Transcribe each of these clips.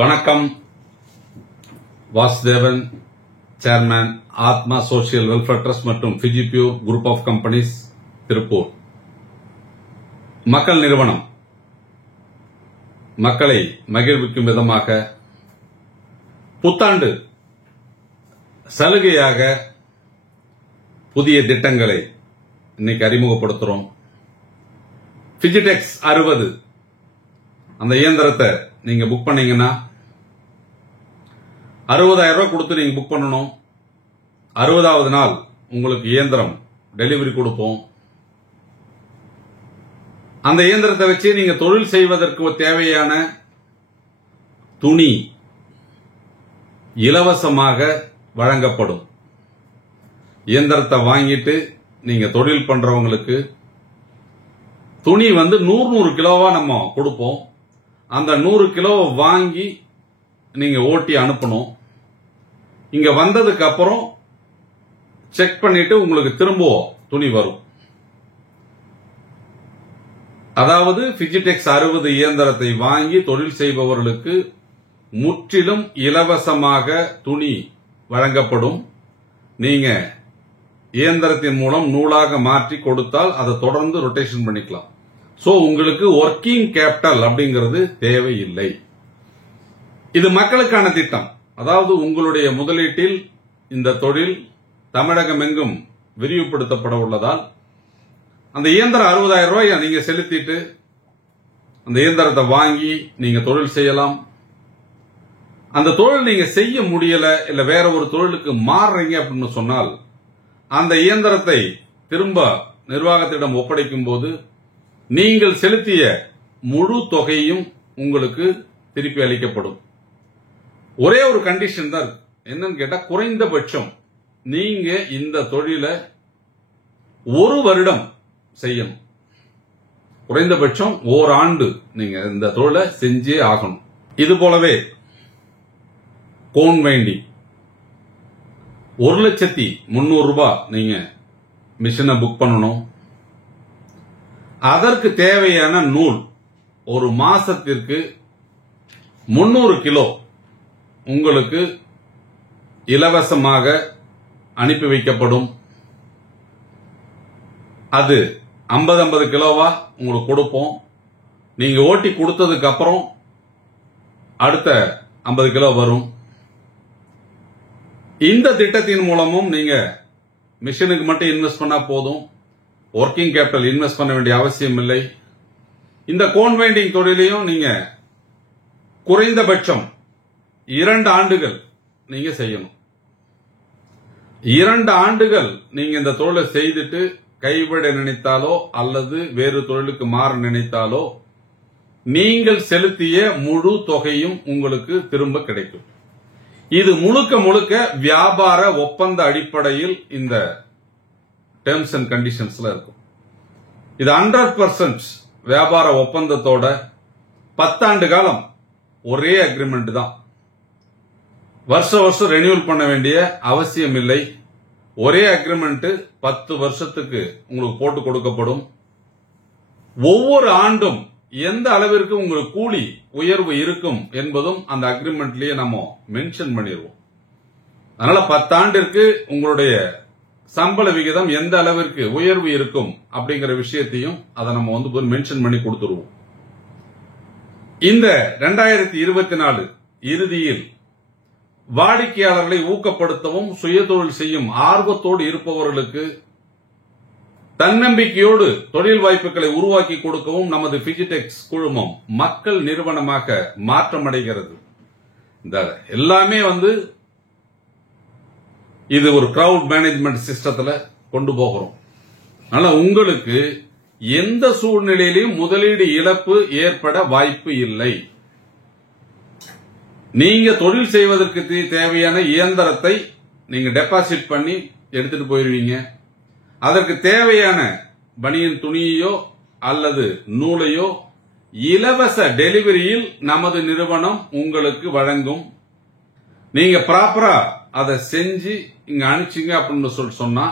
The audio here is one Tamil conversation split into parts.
வணக்கம். வாசுதேவன், சேர்மன், ஆத்மா சோசியல் வெல்ஃபேர் ட்ரஸ்ட் மற்றும் ஃபிஜிபியூ குரூப் ஆஃப் கம்பெனிஸ், திருப்பூர். மக்கள் நிறுவனம் மக்களை மகிழ்விக்கும் விதமாக புத்தாண்டு சலுகையாக புதிய திட்டங்களை இன்னைக்கு அறிமுகப்படுத்துறோம். பிஜிடெக்ஸ் 60 அந்த இயந்திரத்தை நீங்க புக் பண்ணீங்கன்னா 60,000 ரூபாய் கொடுத்து நீங்க புக் பண்ணணும். 60வது நாள் உங்களுக்கு இயந்திரம் டெலிவரி கொடுப்போம். அந்த இயந்திரத்தை வச்சு நீங்க தொழில் செய்வதற்கு தேவையான துணி இலவசமாக வழங்கப்படும். இயந்திரத்தை வாங்கிட்டு நீங்க தொழில் பண்றவங்களுக்கு துணி 100 கிலோவா நம்ம கொடுப்போம். அந்த 100 கிலோ வாங்கி நீங்க ஓட்டி அனுப்பணும். இங்க வந்ததுக்கு அப்புறம் செக் பண்ணிட்டு உங்களுக்கு திரும்ப துணி வரும். அதாவது பிஜிடெக்ஸ் 60 இயந்திரத்தை வாங்கி தொழில் செய்பவர்களுக்கு முற்றிலும் இலவசமாக துணி வழங்கப்படும். நீங்க இயந்திரத்தின் மூலம் நூலாக மாற்றி கொடுத்தால் அதை தொடர்ந்து ரொட்டேஷன் பண்ணிக்கலாம். சோ உங்களுக்கு ஒர்க்கிங் கேபிட்டல் அப்படிங்கிறது தேவையில்லை. இது மக்களுக்கான திட்டம். அதாவது உங்களுடைய முதலீட்டில் இந்த தொழில் தமிழகம் எங்கும் விரிவுபடுத்தப்பட உள்ளதால் அந்த இயந்திரம் 60,000 ரூபாய் நீங்க செலுத்திட்டு அந்த இயந்திரத்தை வாங்கி நீங்க தொழில் செய்யலாம். அந்த தொழில் நீங்க செய்ய முடியல, இல்ல வேற ஒரு தொழிலுக்கு மாறுறீங்க அப்படின்னு சொன்னால் அந்த இயந்திரத்தை திரும்ப நிர்வாகத்திடம் ஒப்படைக்கும் போது நீங்கள் செலுத்திய முழு தொகையும் உங்களுக்கு திருப்பி அளிக்கப்படும். ஒரே ஒரு கண்டிஷன் தான் இருக்கு. என்னன்னு கேட்டா, குறைந்தபட்சம் நீங்க இந்த தொழிலை 1 வருடம் செய்யணும். குறைந்தபட்சம் ஓராண்டு நீங்க இந்த தொழிலை செஞ்சே ஆகணும். இது போலவே கோன் வைண்டிங் 1,300,000 ரூபாய் நீங்க மிஷினை புக் பண்ணணும். அதற்கு தேவையான நூல் ஒரு மாசத்திற்கு 300 கிலோ உங்களுக்கு இலவசமாக அனுப்பி வைக்கப்படும். அது 50 கிலோவா உங்களுக்கு கொடுப்போம். நீங்க ஓட்டி கொடுத்ததுக்கு அப்புறம் அடுத்த 50 கிலோ வரும். இந்த திட்டத்தின் மூலமும் நீங்க மிஷினுக்கு மட்டும் இன்வெஸ்ட் பண்ணா போதும். ஒர்க்கிங் கேபிட்டல் இன்வெஸ்ட் பண்ண வேண்டிய அவசியம் இல்லை. இந்த கோன் வைண்டிங் தொழிலையும் நீங்க குறைந்தபட்சம் 2 ஆண்டுகள் நீங்க செய்யணும். 2 ஆண்டுகள் நீங்க இந்த தொழிலை செய்துட்டு கைவிட நினைத்தாலோ அல்லது வேறு தொழிலுக்கு மாற நினைத்தாலோ நீங்கள் செலுத்திய முழு தொகையும் உங்களுக்கு திரும்ப கிடைக்கும். இது முழுக்க வியாபார ஒப்பந்த அடிப்படையில் இந்த டேர்ம்ஸ் அண்ட் கண்டிஷன்ஸ்ல இருக்கும். இது 100% வியாபார ஒப்பந்தத்தோட 10 ஆண்டு காலம் ஒரே அக்ரிமெண்ட் தான். வருஷம் ரெனியூல் பண்ண வேண்டிய அவசியம் இல்லை. ஒரே அக்ரிமெண்ட் 10 வருஷத்துக்கு உங்களுக்கு போட்டு கொடுக்கப்படும். ஒவ்வொரு ஆண்டும் எந்த அளவிற்கு உங்களுக்கு கூலி உயர்வு இருக்கும் என்பதும் அந்த அக்ரிமெண்ட்லயே நம்ம மென்ஷன் பண்ணிடுவோம். அதனால 10 ஆண்டிற்கு உங்களுடைய சம்பள விகிதம் எந்த அளவிற்கு உயர்வு இருக்கும் அப்படிங்கிற விஷயத்தையும் அதை நம்ம மென்ஷன் பண்ணி கொடுத்துருவோம். இந்த 2024 இறுதியில் வாடிக்கையாளர்களை ஊக்கப்படுத்தவும் சுயதொழில் செய்யும் ஆர்வத்தோடு இருப்பவர்களுக்கு தன்னம்பிக்கையோடு தொழில் வாய்ப்புகளை உருவாக்கி கொடுக்கவும் நமது பிஜிடெக்ஸ் குழுமம் மக்கள் நிறுவனமாக மாற்றமடைகிறது. இந்த எல்லாமே இது ஒரு கிரவுட் மேனேஜ்மெண்ட் சிஸ்டத்துல கொண்டு போகிறோம். அதனால உங்களுக்கு எந்த சூழ்நிலையிலும் முதலீடு இழப்பு ஏற்பட வாய்ப்பு இல்லை. நீங்க தொழில் செய்வதற்கு தேவையான இயந்திரத்தை நீங்க டெபாசிட் பண்ணி எடுத்துட்டு போயிருவீங்க. அதற்கு தேவையான பனியன் துணியோ அல்லது நூலையோ இலவச டெலிவரியில் நமது நிறுவனம் உங்களுக்கு வழங்கும். நீங்க ப்ராப்பரா அதை செஞ்சு இங்க அனுப்பிச்சிங்க அப்படின்னு சொன்னா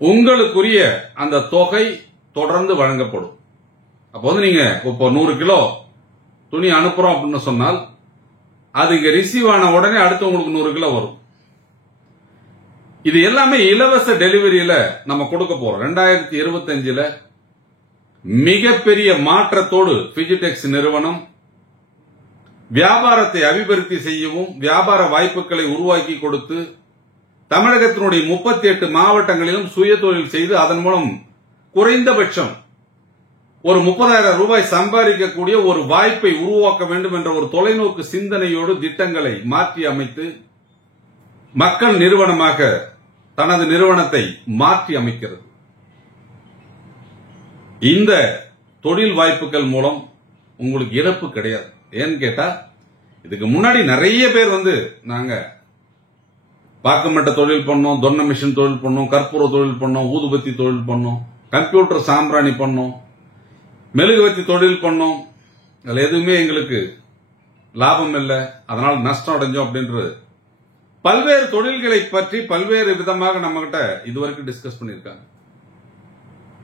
உங்களுக்குரிய அந்த தொகை தொடர்ந்து வழங்கப்படும். அப்போ நீங்க இப்போ 100 கிலோ துணி அனுப்புறோம் அப்படின்னு சொன்னால் அது இங்க ரிசீவ் ஆன உடனே அடுத்து உங்களுக்கு 100 கிலோ வரும். இது எல்லாமே இலவச டெலிவரியில நம்ம கொடுக்க போறோம். 2025 மிகப்பெரிய மாற்றத்தோடு பிஜிடெக்ஸ் நிறுவனம் வியாபாரத்தை அபிவிருத்தி செய்யவும் வியாபார வாய்ப்புகளை உருவாக்கி கொடுத்து தமிழகத்தினுடைய 38 மாவட்டங்களிலும் சுய தொழில் செய்து அதன் மூலம் குறைந்தபட்சம் ஒரு 30,000 ரூபாய் சம்பாதிக்கக்கூடிய ஒரு வாய்ப்பை உருவாக்க வேண்டும் என்ற ஒரு தொலைநோக்கு சிந்தனையோடு திட்டங்களை மாற்றி அமைத்து மக்கள் நிறுவனமாக தனது நிறுவனத்தை மாற்றி அமைக்கிறது. இந்த தொழில் வாய்ப்புகள் மூலம் உங்களுக்கு இழப்பு கிடையாது. ஏன்னு கேட்டா இதுக்கு முன்னாடி நிறைய பேர் நாங்க பாக்கமட்ட தொழில் பண்ணோம், தொன்ன மிஷின் தொழில் பண்ணோம், கற்பூர தொழில் பண்ணோம், ஊதுபத்தி தொழில் பண்ணோம், கம்ப்யூட்டர் சாம்பிராணி பண்ணோம், மெழுகுவத்தி தொழில் பண்ணோம். அதுல எதுவுமே எங்களுக்கு லாபம் இல்லை, அதனால நஷ்டம் அடைஞ்சோம் அப்படின்றது பல்வேறு தொழில்களை பற்றி பல்வேறு விதமாக நம்ம கிட்ட இதுவரைக்கும் டிஸ்கஸ் பண்ணியிருக்காங்க.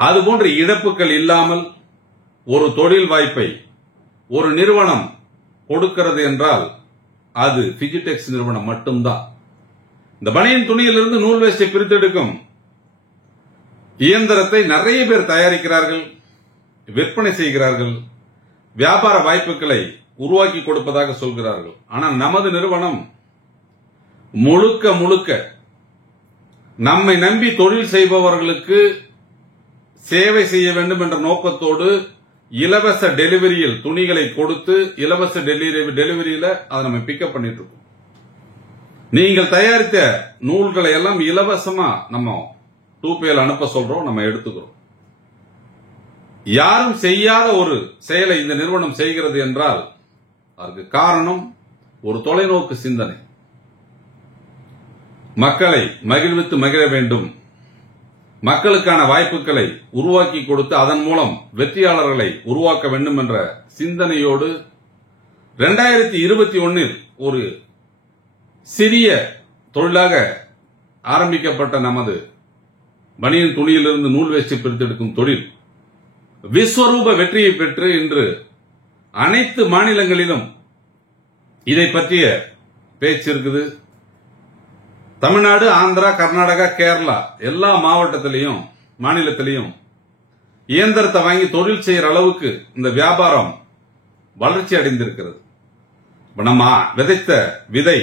அதுபோன்ற இழப்புகள் இல்லாமல் ஒரு தொழில் வாய்ப்பை ஒரு நிறுவனம் கொடுக்கிறது என்றால் அது பிஜிடெக்ஸ் நிறுவனம் மட்டும்தான். இந்த பனியன் துணியிலிருந்து நூல் வேஸ்டை பிரித்தெடுக்கும் இயந்திரத்தை நிறைய பேர் தயாரிக்கிறார்கள், விற்பனை செய்கிறார்கள், வியாபார வாய்ப்புகளை உருவாக்கி கொடுப்பதாக சொல்கிறார்கள். ஆனால் நமது நிறுவனம் முழுக்க முழுக்க நம்மை நம்பி தொழில் செய்பவர்களுக்கு சேவை செய்ய வேண்டும் என்ற நோக்கத்தோடு இலவச டெலிவரியில் துணிகளை கொடுத்து இலவச டெலிவரியில அதை நம்ம பிக்கப் பண்ணிட்டு இருக்கோம். நீங்கள் தயாரித்த நூல்களை எல்லாம் இலவசமா நம்ம 2PL அனுப்ப சொல்றோம், நம்ம எடுத்துக்கிறோம். யாரும் செய்யாத ஒரு செயலை இந்த நிறுவனம் செய்கிறது என்றால் அதற்கு காரணம் ஒரு தொலைநோக்கு சிந்தனை. மக்களை மகிழ்வித்து மகிழ வேண்டும், மக்களுக்கான வாய்ப்புகளை உருவாக்கி கொடுத்து அதன் மூலம் வெற்றியாளர்களை உருவாக்க வேண்டும் என்ற சிந்தனையோடு 2021 ஒரு சிறிய தொழிலாக ஆரம்பிக்கப்பட்ட நமது பனியன் துணியிலிருந்து நூல் வேஸ்டை பிரித்தெடுக்கும் தொழில் விஸ்வரூப வெற்றியை பெற்று இன்று அனைத்து மாநிலங்களிலும் இதை பற்றிய பேச்சு இருக்குது. தமிழ்நாடு, ஆந்திரா, கர்நாடகா, கேரளா எல்லா மாவட்டத்திலையும் மாநிலத்திலையும் இயந்திரத்தை வாங்கி தொழில் செய்யற அளவுக்கு இந்த வியாபாரம் வளர்ச்சி அடைந்திருக்கிறது. நம்ம விதைத்த விதை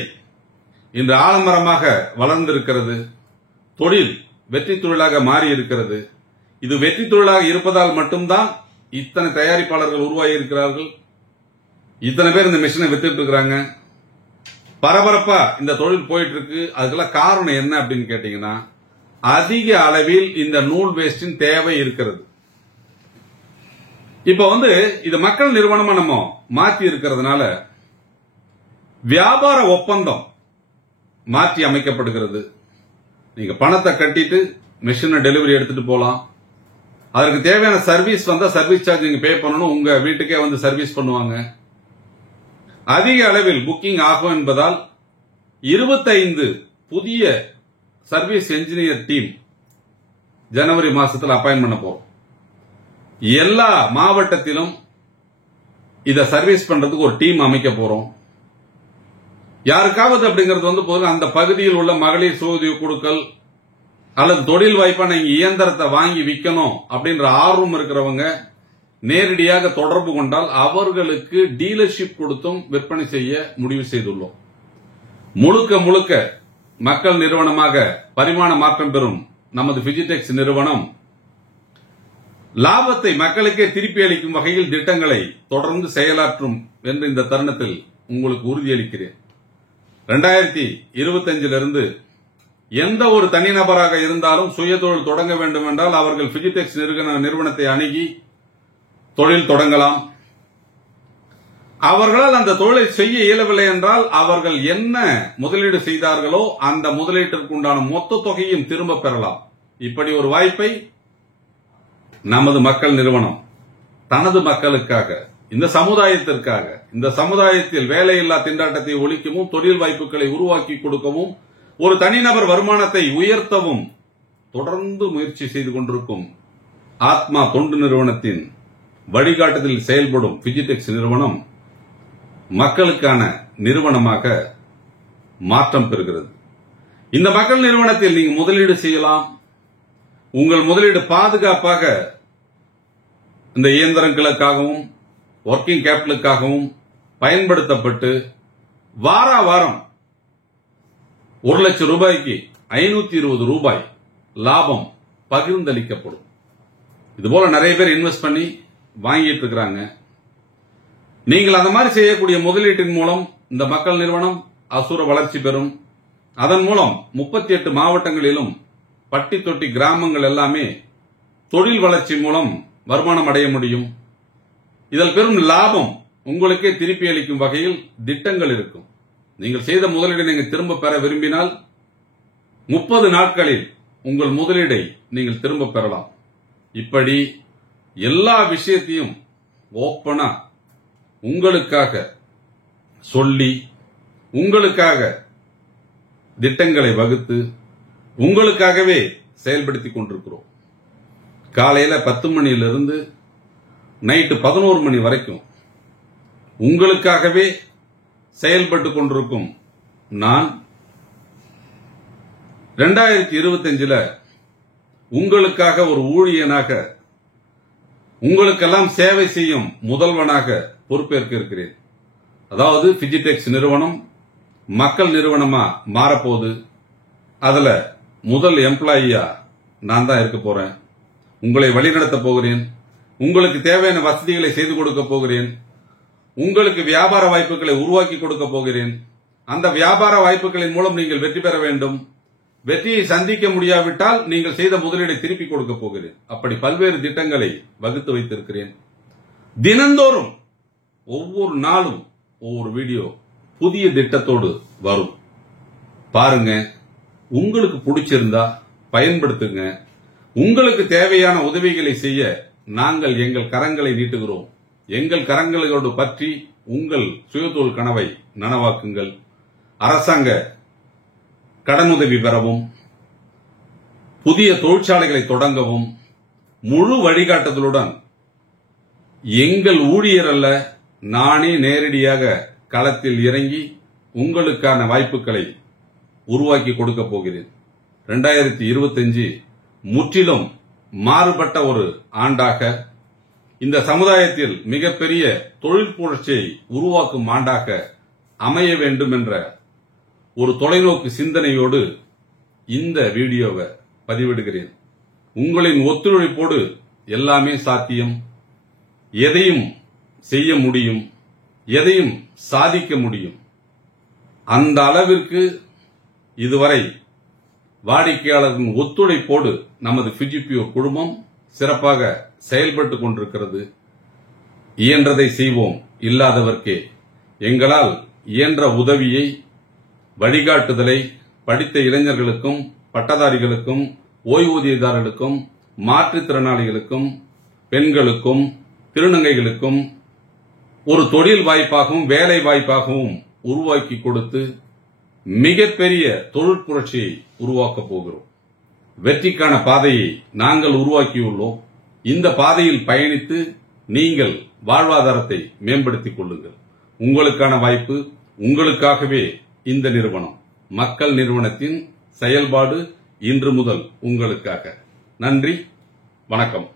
இன்று ஆலமரமாக வளர்ந்திருக்கிறது. தொழில் வெற்றி தொழிலாக மாறி இருக்கிறது. இது வெற்றி தொழிலாக இருப்பதால் மட்டும்தான் இத்தனை தயாரிப்பாளர்கள் உருவாகி இருக்கிறார்கள், இத்தனை பேர் இந்த மிஷினை வித்துட்டு இருக்கிறாங்க, பரபரப்பா இந்த தொழில் போயிட்டு இருக்கு. அதுக்கெல்லாம் காரணம் என்ன அப்படின்னு கேட்டீங்கன்னா அதிக அளவில் இந்த நூல் வேஸ்டின் தேவை இருக்கிறது. இப்ப இது மக்கள் நிறுவனமா நம்ம மாற்றி இருக்கிறதுனால வியாபார ஒப்பந்தம் மாற்றி அமைக்கப்படுகிறது. நீங்க பணத்தை கட்டிட்டு மிஷினை டெலிவரி எடுத்துட்டு போலாம். அதற்கு தேவையான சர்வீஸ் வந்தா சர்வீஸ் சார்ஜ் நீங்க பே பண்ணணும், உங்க வீட்டுக்கே சர்வீஸ் பண்ணுவாங்க. அதிக அளவில் புக்கிங் ஆகும் என்பதால் 25 புதிய சர்வீஸ் என்ஜினியர் டீம் ஜனவரி மாசத்தில் அப்பாயின் பண்ண போறோம். எல்லா மாவட்டத்திலும் இத சர்வீஸ் பண்றதுக்கு ஒரு டீம் அமைக்க போறோம். யாருக்காவது அப்படிங்கிறது அந்த பகுதியில் உள்ள மகளிர் சுய குழுக்கள் அல்லது தொழில் வாய்ப்பா நீங்க இயந்திரத்தை வாங்கி விற்கணும் அப்படின்ற ஆர்வம் இருக்கிறவங்க நேரடியாக தொடர்பு கொண்டால் அவர்களுக்கு டீலர்ஷிப் கொடுத்தும் விற்பனை செய்ய முடிவு செய்துள்ளோம். முழுக்க முழுக்க மக்கள் நிறுவனமாக பரிமாண மாற்றம் பெறும் நமது பிஜிடெக்ஸ் நிறுவனம் லாபத்தை மக்களுக்கே திருப்பி அளிக்கும் வகையில் திட்டங்களை தொடர்ந்து செயலாற்றும் என்று இந்த தருணத்தில் உங்களுக்கு உறுதியளிக்கிறேன். 2025 எந்த ஒரு தனிநபராக இருந்தாலும் சுய தொழில் தொடங்க வேண்டும் என்றால் அவர்கள் பிஜிடெக்ஸ் நிறுவனத்தை அணுகி தொழில் தொடங்கலாம். அவர்களால் அந்த தொழிலை செய்ய இயலவில்லை என்றால் அவர்கள் என்ன முதலீடு செய்தார்களோ அந்த முதலீட்டிற்கு உண்டான மொத்த தொகையும் திரும்ப பெறலாம். இப்படி ஒரு வாய்ப்பை நமது மக்கள் நிறுவனம் தனது மக்களுக்காக, இந்த சமுதாயத்திற்காக, இந்த சமுதாயத்தில் வேலையில்லா திண்டாட்டத்தை ஒழிக்கவும் தொழில் வாய்ப்புகளை உருவாக்கி கொடுக்கவும் ஒரு தனிநபர் வருமானத்தை உயர்த்தவும் தொடர்ந்து முயற்சி செய்து கொண்டிருக்கும் ஆத்மா தொண்டு நிறுவனத்தின் வழிகாட்டுதலில் செயல்படும் பிஜிடெக்ஸ் நிறுவனம் மக்களுக்கான நிறுவனமாக மாற்றம் பெறுகிறது. இந்த மக்கள் நிறுவனத்தில் நீங்க முதலீடு செய்யலாம். உங்கள் முதலீடு பாதுகாப்பாக இந்த இயந்திரங்களுக்காகவும் ஒர்க்கிங் கேபிட்டலுக்காகவும் பயன்படுத்தப்பட்டு வாரம் 1 லட்சம் ரூபாய்க்கு 520 ரூபாய் லாபம் பகிர்ந்தளிக்கப்படும். இதுபோல நிறைய பேர் இன்வெஸ்ட் பண்ணி வாங்கிட்டு இருக்கிறாங்க. நீங்கள் அந்த மாதிரி செய்யக்கூடிய முதலீட்டின் மூலம் இந்த மக்கள் நிறுவனம் அசுர வளர்ச்சி பெறும். அதன் மூலம் 38 மாவட்டங்களிலும் பட்டி தொட்டி கிராமங்கள் எல்லாமே தொழில் வளர்ச்சி மூலம் வருமானம் அடைய முடியும். இதில் பெரும் லாபம் உங்களுக்கே திருப்பி அளிக்கும் வகையில் திட்டங்கள் இருக்கும். நீங்கள் செய்த முதலீடை நீங்கள் திரும்ப பெற விரும்பினால் 30 நாட்களில் உங்கள் முதலீடை நீங்கள் திரும்ப பெறலாம். இப்படி எல்லா விஷயத்தையும் ஓப்பனா உங்களுக்காக சொல்லி, உங்களுக்காக திட்டங்களை வகுத்து, உங்களுக்காகவே செயல்படுத்திக் கொண்டிருக்கிறோம். காலையில 10 மணியிலிருந்து நைட்டு 11 மணி வரைக்கும் உங்களுக்காகவே செயல்பட்டுக் கொண்டிருக்கும் நான் 2025 உங்களுக்காக ஒரு ஊழியனாக, உங்களுக்கெல்லாம் சேவை செய்யும் முதல்வனாக பொறுப்பேற்க இருக்கிறேன். அதாவது பிஜிடெக்ஸ் நிறுவனம் மக்கள் நிறுவனமா மாறப்போகுது. அதுல முதல் எம்ப்ளாயியா நான் தான் இருக்க போறேன். உங்களை வழிநடத்த போகிறேன். உங்களுக்கு தேவையான வசதிகளை செய்து கொடுக்க போகிறேன். உங்களுக்கு வியாபார வாய்ப்புகளை உருவாக்கி கொடுக்க போகிறேன். அந்த வியாபார வாய்ப்புகளின் மூலம் நீங்கள் வெற்றி பெற வேண்டும். வெற்றியை சந்திக்க முடியாவிட்டால் நீங்கள் செய்த முதலீடை திருப்பி கொடுக்க போகிறேன். அப்படி பல்வேறு திட்டங்களை வகுத்து வைத்திருக்கிறேன். தினந்தோறும் ஒவ்வொரு நாளும் ஒவ்வொரு வீடியோ புதிய திட்டத்தோடு வரும். பாருங்க, உங்களுக்கு பிடிச்சிருந்தா பயன்படுத்துங்க. உங்களுக்கு தேவையான உதவிகளை செய்ய நாங்கள் எங்கள் கரங்களை நீட்டுகிறோம். எங்கள் கரங்களோடு பற்றி உங்கள் சுயதொழில் கனவை நனவாக்குங்கள். அரசாங்க கடனுதவி பெறவும், புதிய தொழிற்சாலைகளை தொடங்கவும் முழு வழிகாட்டுதலுடன் எங்கள் ஊழியர் அல்ல, நானே நேரடியாக களத்தில் இறங்கி உங்களுக்கான வாய்ப்புகளை உருவாக்கி கொடுக்க போகிறேன். 2025 முற்றிலும் மாறுபட்ட ஒரு ஆண்டாக, இந்த சமுதாயத்தில் மிகப்பெரிய தொழில் புரட்சியை உருவாக்கும் ஆண்டாக அமைய வேண்டும் என்ற ஒரு தொலைநோக்கு சிந்தனையோடு இந்த வீடியோவை பதிவிடுகிறேன். உங்களின் ஒத்துழைப்போடு எல்லாமே சாத்தியம். எதையும் செய்ய முடியும், எதையும் சாதிக்க முடியும். அந்த அளவிற்கு இதுவரை வாடிக்கையாளரின் ஒத்துழைப்போடு நமது பிஜிபிஓ குழுமம் சிறப்பாக செயல்பட்டுக் கொண்டிருக்கிறது. இயன்றதை செய்வோம், இல்லாதவர்க்கே. எங்களால் இயன்ற உதவியை, வழிகாட்டுதலை படித்த இளைஞர்களுக்கும், பட்டதாரிகளுக்கும், ஓய்வூதியதாரர்களுக்கும், மாற்றுத்திறனாளிகளுக்கும், பெண்களுக்கும், திருநங்கைகளுக்கும் ஒரு தொழில் வாய்ப்பாகவும் வேலை வாய்ப்பாகவும் உருவாக்கி கொடுத்து மிகப்பெரிய தொழில் புரட்சியை உருவாக்கப் போகிறோம். வெற்றிக்கான பாதையை நாங்கள் உருவாக்கியுள்ளோம். இந்த பாதையில் பயணித்து நீங்கள் வாழ்வாதாரத்தை மேம்படுத்திக் கொள்ளுங்கள். உங்களுக்கான வாய்ப்பு, உங்களுக்காகவே இந்த நிறுவனம் மக்கள் நிறுவனத்தின் செயல்பாடு இன்று முதல் உங்களுக்காக. நன்றி, வணக்கம்.